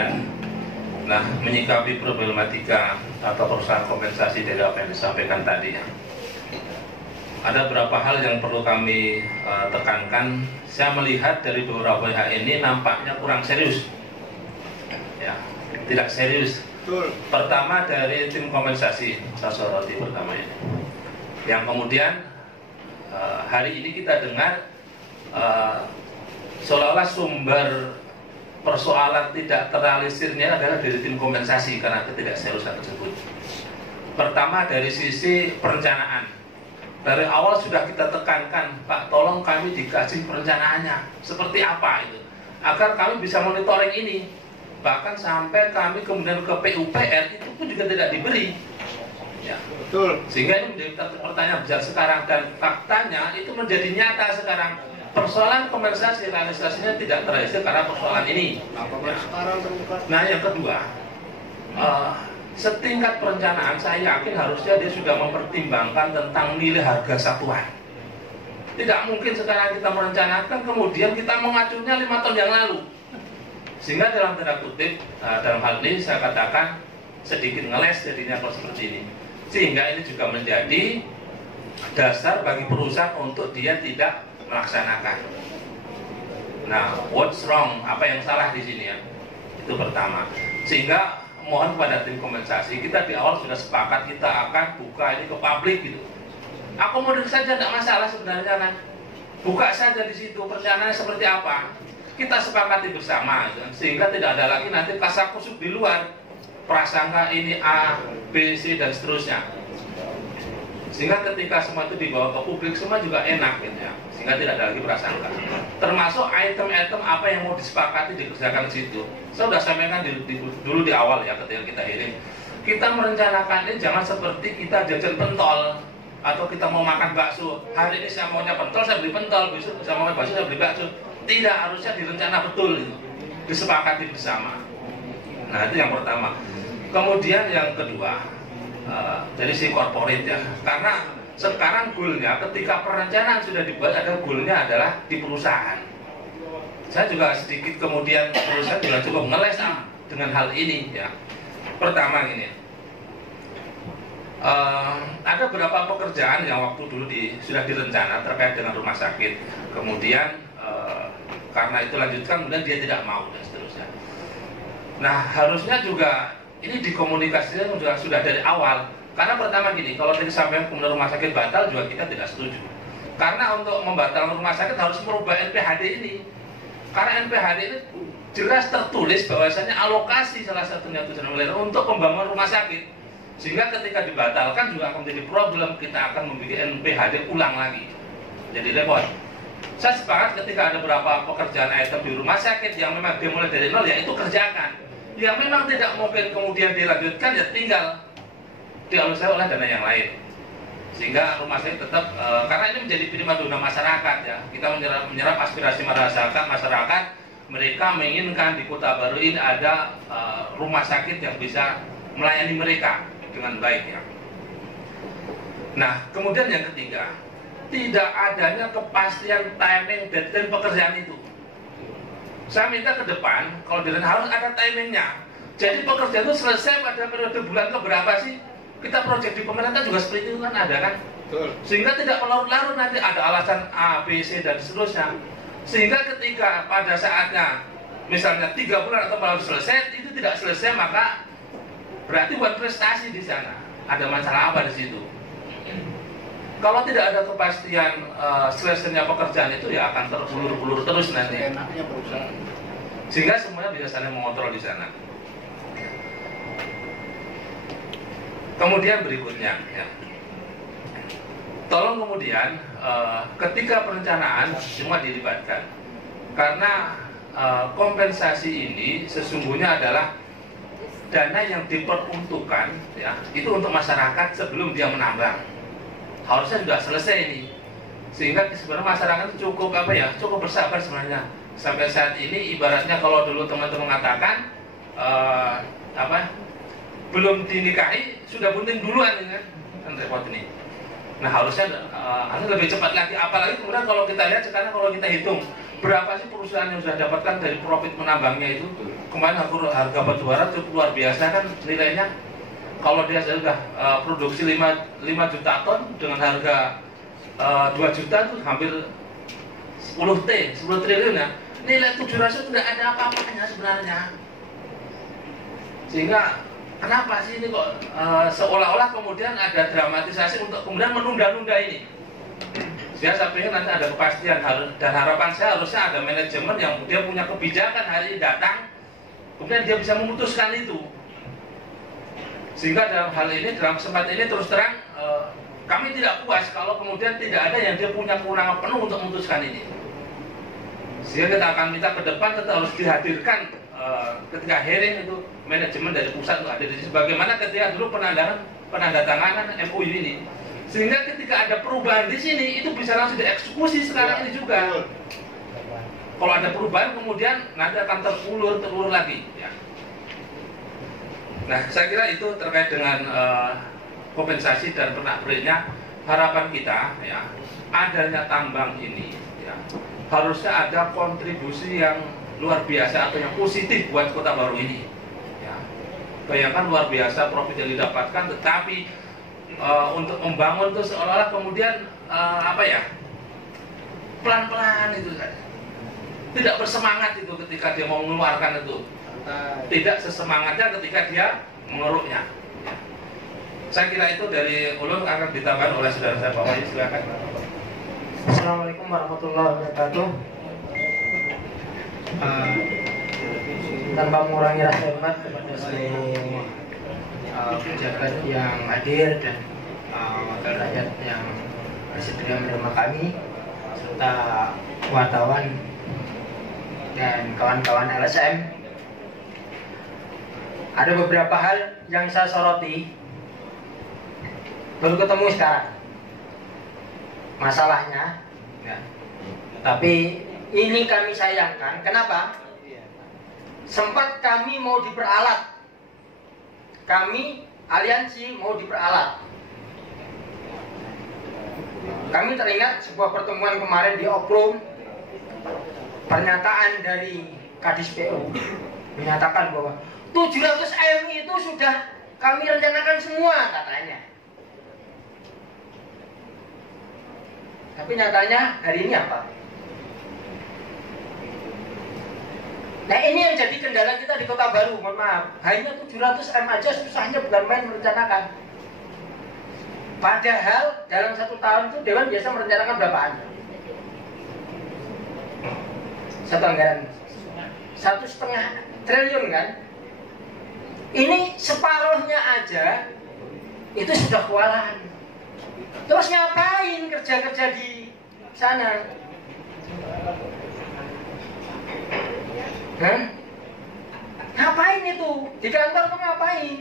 sekalian. Nah, menyikapi problematika atau persoalan kompensasi dari apa yang disampaikan tadi, ada beberapa hal yang perlu kami tekankan. Saya melihat dari beberapa pihak ini nampaknya kurang serius, ya, tidak serius. Pertama dari tim kompensasi, saya soroti pertama ini, yang kemudian hari ini kita dengar seolah-olah sumber persoalan tidak terrealisirnya adalah dari tim kompensasi karena ketidakseriusan tersebut. Pertama dari sisi perencanaan, dari awal sudah kita tekankan, Pak, tolong kami dikaji perencanaannya seperti apa itu, agar kami bisa monitoring ini. Bahkan sampai kami kemudian ke PUPR itu pun juga tidak diberi, ya. Betul. Sehingga ini menjadi pertanyaan besar sekarang, dan faktanya itu menjadi nyata sekarang. Persoalan kompensasi realisasinya tidak terrealisasi karena persoalan ini. Nah, yang kedua, setingkat perencanaan saya yakin harusnya dia sudah mempertimbangkan tentang nilai harga satuan. Tidak mungkin sekarang kita merencanakan kemudian kita mengacunya 5 tahun yang lalu. Sehingga dalam tanda kutip, dalam hal ini saya katakan sedikit ngeles jadinya kalau seperti ini. Sehingga ini juga menjadi dasar bagi perusahaan untuk dia tidak melaksanakan. Nah, what's wrong? Apa yang salah di sini ya? Itu pertama. Sehingga mohon kepada tim kompensasi, kita di awal sudah sepakat kita akan buka ini ke publik gitu. Akomodir saja tidak masalah sebenarnya kan. Buka saja di situ perencanaannya seperti apa. Kita sepakati bersama gitu. Sehingga tidak ada lagi nanti kasakusuk di luar. Prasangka ini A, B, C dan seterusnya. Sehingga ketika semua itu dibawa ke publik semua juga enak gitu ya. Sehingga tidak ada lagi prasangka. Termasuk item-item apa yang mau disepakati dikerjakan di situ. Saya sudah sampaikan dulu di awal ya ketika kita hearing. Kita merencanakan ini jangan seperti kita jajan pentol atau kita mau makan bakso. Hari ini saya maunya pentol, saya beli pentol. Besok saya mau bakso, saya beli bakso. Tidak, harusnya direncana betul gitu. Disepakati bersama. Nah, itu yang pertama. Kemudian yang kedua, dari si corporate ya. Karena sekarang goalnya ketika perencanaan sudah dibuat, ada goalnya adalah di perusahaan. Saya juga sedikit kemudian perusahaan juga cukup ngeles dengan hal ini ya. Pertama gini, ada beberapa pekerjaan yang waktu dulu sudah direncana terkait dengan rumah sakit. Kemudian karena itu lanjutkan, kemudian dia tidak mau dan seterusnya. Nah, harusnya juga ini dikomunikasikan sudah dari awal. Karena pertama gini, kalau tadi sampai kemudian rumah sakit batal juga kita tidak setuju. Karena untuk membatalkan rumah sakit harus merubah NPHD ini. Karena NPHD ini jelas tertulis bahwasanya alokasi salah satunya tujuan miliar untuk pembangunan rumah sakit. Sehingga ketika dibatalkan juga akan menjadi problem, kita akan memiliki NPHD ulang lagi. Jadi repot. Saya sepakat ketika ada beberapa pekerjaan item di rumah sakit yang memang dimulai dari nol, ya itu kerjakan. Yang memang tidak mungkin kemudian dilanjutkan, ya tinggal dialihkan oleh dana yang lain. Sehingga rumah sakit tetap, karena ini menjadi primadona masyarakat ya. Kita menyerap aspirasi masyarakat, mereka menginginkan di Kota Baru ini ada rumah sakit yang bisa melayani mereka dengan baik ya. Nah, kemudian yang ketiga, tidak adanya kepastian timing deadline pekerjaan itu. Saya minta ke depan, kalau harus ada timingnya. Jadi pekerjaan itu selesai pada periode bulan keberapa sih? Kita proyek di pemerintah juga seperti itu kan ada kan? Sehingga tidak melarut-larut nanti ada alasan A, B, C dan seterusnya. Sehingga ketika pada saatnya misalnya 3 bulan atau malah selesai, itu tidak selesai, maka berarti buat prestasi di sana. Ada masalah apa di situ? Kalau tidak ada kepastian selesainya pekerjaan itu, ya akan terulur-ulur terus nanti. Sehingga semuanya bisa saling mengontrol di sana. Kemudian berikutnya, ya. Tolong kemudian ketika perencanaan semua dilibatkan, karena kompensasi ini sesungguhnya adalah dana yang diperuntukkan, ya, itu untuk masyarakat sebelum dia menambang. Harusnya sudah selesai ini, sehingga sebenarnya masyarakat cukup cukup bersabar sebenarnya. Sampai saat ini ibaratnya kalau dulu teman-teman mengatakan belum dinikahi sudah bunting duluan kan repot ini. Nah, harusnya lebih cepat lagi, apalagi kemudian kalau kita lihat sekarang, kalau kita hitung berapa sih perusahaan yang sudah dapatkan dari profit menambangnya itu, kemarin harga batu bara cukup luar biasa kan nilainya. Kalau dia sudah produksi 5 juta ton dengan harga 2 juta itu hampir 10 triliun ya. Nilai 700 tidak ada apa-apanya sebenarnya. Sehingga kenapa sih ini kok seolah-olah kemudian ada dramatisasi untuk kemudian menunda-nunda ini. Saya pikir nanti ada kepastian, dan harapan saya harusnya ada manajemen yang dia punya kebijakan hari ini datang, kemudian dia bisa memutuskan itu. Sehingga dalam hal ini, dalam kesempatan ini terus terang kami tidak puas kalau kemudian tidak ada yang dia punya kewenangan penuh untuk memutuskan ini. Sehingga kita akan minta ke depan tetap harus dihadirkan ketika hearing itu manajemen dari pusat untuk hadir di sini. Bagaimana ketika dulu penandatanganan MOU ini, sehingga ketika ada perubahan di sini itu bisa langsung dieksekusi sekarang ini juga. Kalau ada perubahan kemudian nanti akan terulur lagi. Ya. Nah, saya kira itu terkait dengan kompensasi dan pernak-perniknya. Harapan kita, ya, adanya tambang ini, ya, harusnya ada kontribusi yang luar biasa atau yang positif buat Kota Baru ini. Ya. Bayangkan luar biasa profit yang didapatkan, tetapi untuk membangun itu seolah-olah kemudian pelan-pelan itu saja. Tidak bersemangat itu ketika dia mau mengeluarkan itu. Tidak sesemangatnya ketika dia mengeruknya. Ya. Saya kira itu dari ulun akan ditambahkan oleh saudara saya Pak Wahyu, silakan. Assalamualaikum warahmatullahi wabarakatuh. Tanpa mengurangi rasa hormat kepada seluruh pejabat yang hadir dan wakil rakyat yang bersedia menerima kami, serta wartawan dan kawan-kawan LSM. Ada beberapa hal yang saya soroti, baru ketemu sekarang masalahnya, ya. Tapi ini kami sayangkan. Kenapa? Sempat kami mau diperalat, kami aliansi mau diperalat. Kami teringat sebuah pertemuan kemarin di Oknum, pernyataan dari Kadis PU menyatakan bahwa 700 M itu sudah kami rencanakan semua katanya. Tapi nyatanya hari ini apa? Nah, ini yang jadi kendala kita di Kota Baru. Mohon maaf, hanya 700 M aja susahnya bukan main merencanakan. Padahal dalam 1 tahun itu Dewan biasa merencanakan berapaan? Satu anggaran 1,5 triliun kan? Ini separuhnya aja itu sudah kewalahan. Terus ngapain kerja-kerja di sana? Hah? Ngapain itu? Di kantor tuh ngapain?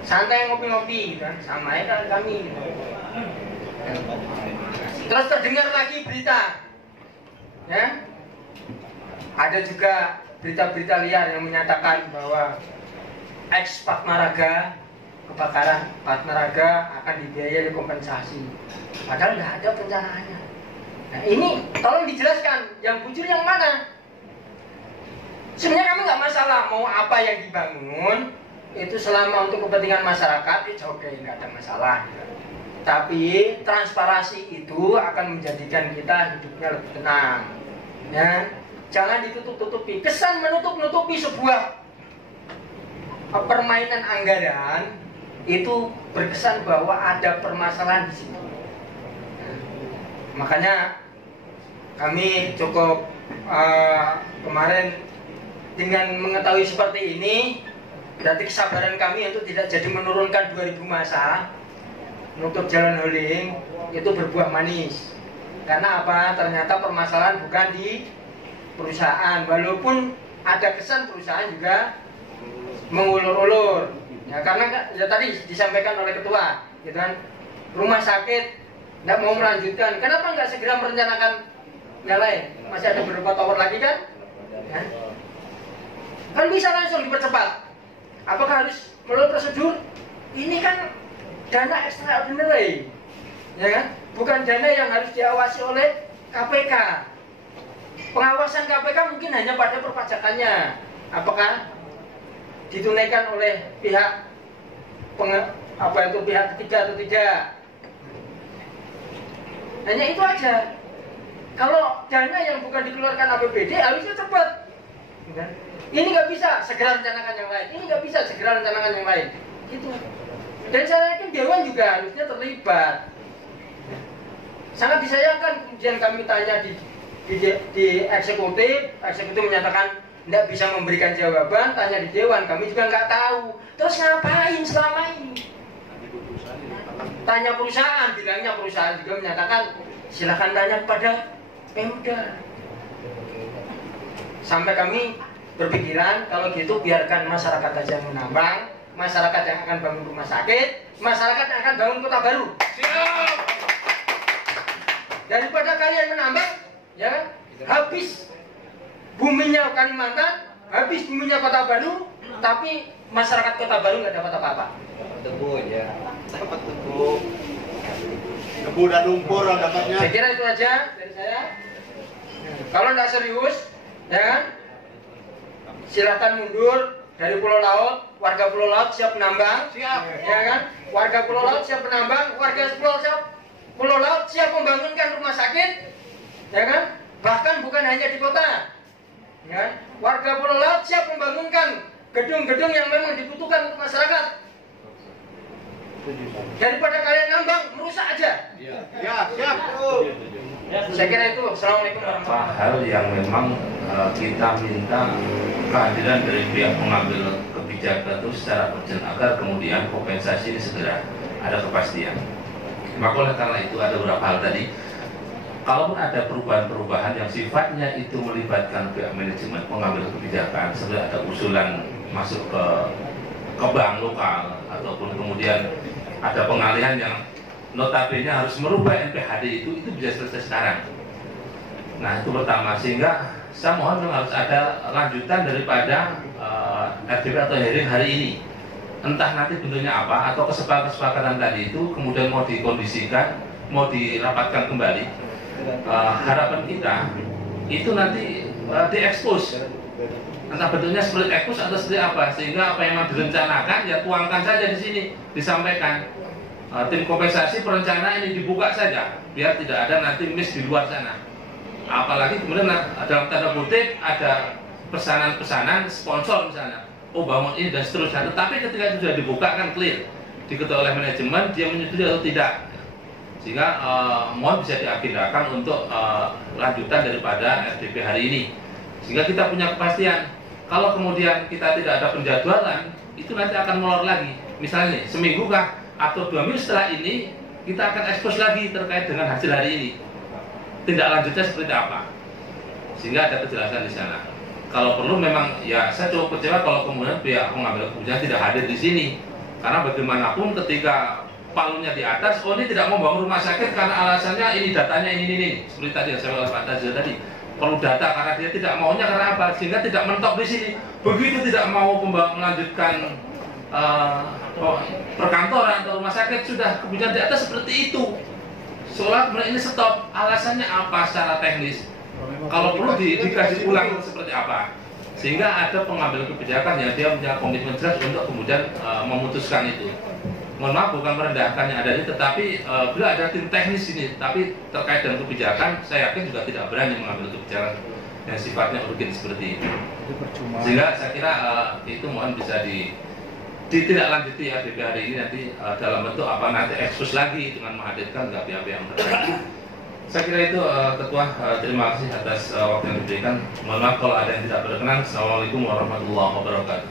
Santai ngopi-ngopi kan? Sama aja kami. Terus terdengar lagi berita, ya? Ada juga berita-berita liar yang menyatakan bahwa ex Patmaraga, kebakaran Patmaraga akan dibiayai kompensasi. Padahal nggak ada perencanaannya. Nah, ini tolong dijelaskan, yang bujur yang mana? Sebenarnya kami nggak masalah mau apa yang dibangun itu selama untuk kepentingan masyarakat itu oke, nggak ada masalah. Tapi transparansi itu akan menjadikan kita hidupnya lebih tenang. Ya, jangan ditutup-tutupi. Kesan menutup-nutupi sebuah permainan anggaran itu berkesan bahwa ada permasalahan di situ. Makanya kami cukup kemarin dengan mengetahui seperti ini, berarti kesabaran kami untuk tidak jadi menurunkan 2000 masa menutup jalan Holing itu berbuah manis. Karena apa? Ternyata permasalahan bukan di perusahaan, walaupun ada kesan perusahaan juga mengulur-ulur. Ya, karena ya tadi disampaikan oleh ketua, gitu kan, rumah sakit tidak mau melanjutkan. Kenapa nggak segera merencanakan yang lain? Masih ada beberapa tower lagi kan? Ya. Kan bisa langsung dipercepat. Apakah harus melalui prosedur? Ini kan dana extraordinary, ya kan? Bukan dana yang harus diawasi oleh KPK. Pengawasan KPK mungkin hanya pada perpajakannya. Apakah ditunaikan oleh pihak pihak ketiga atau tidak? Hanya itu aja. Kalau dana yang bukan dikeluarkan APBD harusnya cepat. Ini nggak bisa, segera rencanakan yang lain. Ini nggak bisa, segera rencanakan yang lain. Gitu. Dan saya yakin Dewan juga harusnya terlibat. Sangat disayangkan kemudian kami tanya di eksekutif menyatakan tidak bisa memberikan jawaban, tanya di Dewan, kami juga nggak tahu. Terus ngapain selama ini? Tanya perusahaan, bilangnya perusahaan juga menyatakan silahkan tanya kepada Pemda. Sampai kami berpikiran kalau gitu biarkan masyarakat aja menambang, masyarakat yang akan bangun rumah sakit, masyarakat yang akan bangun kota baru. Siap. Daripada kalian menambang, ya habis buminya Kalimantan, habis buminya kota baru, tapi masyarakat kota baru nggak dapat apa-apa. Debu ya, dapat debu dan lumpur dapatnya. Saya kira itu aja dari saya. Kalau nggak serius, ya kan? Silakan mundur dari Pulau Laut. Warga Pulau Laut siap menambang, Siap. ya kan? Warga Pulau Laut siap menambang, warga Pulau Laut siap membangunkan rumah sakit, ya kan? Bahkan bukan hanya di kota, ya kan? Warga Pulau Laut siap membangunkan gedung-gedung yang memang dibutuhkan untuk masyarakat. Daripada kalian nambang, merusak aja. Ya, siap. Saya kira itu. Assalamualaikum warahmatullahi wabarakatuh. Hal yang memang kita minta kehadiran dari pihak pengambil kebijakan itu secara urgent agar kemudian kompensasi ini segera ada kepastian. Maka oleh karena itu ada beberapa hal tadi. Kalaupun ada perubahan-perubahan yang sifatnya itu melibatkan pihak manajemen pengambil kebijakan, sebenarnya ada usulan masuk ke bank lokal ataupun kemudian ada pengalihan yang notabene harus merubah NPHD itu bisa selesai sekarang. Nah itu pertama, sehingga saya mohon memang harus ada lanjutan daripada RDP atau hearing hari ini. Entah nanti bentuknya apa atau kesepakatan tadi itu kemudian mau dikondisikan, mau dirapatkan kembali. Harapan kita itu nanti diekspos, entah bentuknya seperti ekspos atau seperti apa, sehingga apa yang memang direncanakan ya tuangkan saja di sini, disampaikan. Tim kompensasi perencanaan ini dibuka saja, biar tidak ada nanti miss di luar sana. Apalagi kemudian dalam tanda kutip ada pesanan-pesanan sponsor misalnya, oh bangun ini dan seterusnya. Tetapi ketika itu sudah dibuka kan clear, diketahui oleh manajemen dia menyetujui atau tidak. Sehingga mohon bisa diagendakan untuk lanjutan daripada RDP hari ini. Sehingga kita punya kepastian. Kalau kemudian kita tidak ada penjadwalan, itu nanti akan molor lagi. Misalnya nih, seminggu kah atau 2 minggu setelah ini kita akan ekspos lagi terkait dengan hasil hari ini. Tindak lanjutnya seperti apa? Sehingga ada kejelasan di sana. Kalau perlu memang ya saya cukup kecewa kalau kemudian pihak pengambil keputusan tidak hadir di sini. Karena bagaimanapun ketika palunya di atas, oh ini tidak mau bangun rumah sakit karena alasannya ini datanya ini. Seperti tadi yang saya bilang Pak Tajil tadi, perlu data karena dia tidak maunya karena apa? Sehingga tidak mentok di sini. Begitu tidak mau melanjutkan perkantoran atau rumah sakit sudah kemudian di atas seperti itu. Seolah kemudian ini stop. Alasannya apa secara teknis? Kalau perlu dikaji ulang seperti apa? Sehingga ada pengambil kebijakan yang dia punya komitmen jelas untuk kemudian memutuskan itu. Mohon maaf bukan merendahkan yang ada ini, tetapi bila ada tim teknis ini, tapi terkait dengan kebijakan, saya yakin juga tidak berani mengambil kebijakan yang sifatnya urgen seperti itu. Sehingga saya kira itu mohon bisa ditindaklanjuti ya RDP hari ini nanti dalam bentuk apa nanti ekspos lagi dengan menghadirkan pihak-pihak yang terkait. Saya kira itu Ketua, terima kasih atas waktu yang diberikan. Mohon maaf kalau ada yang tidak berkenan. Assalamualaikum warahmatullahi wabarakatuh.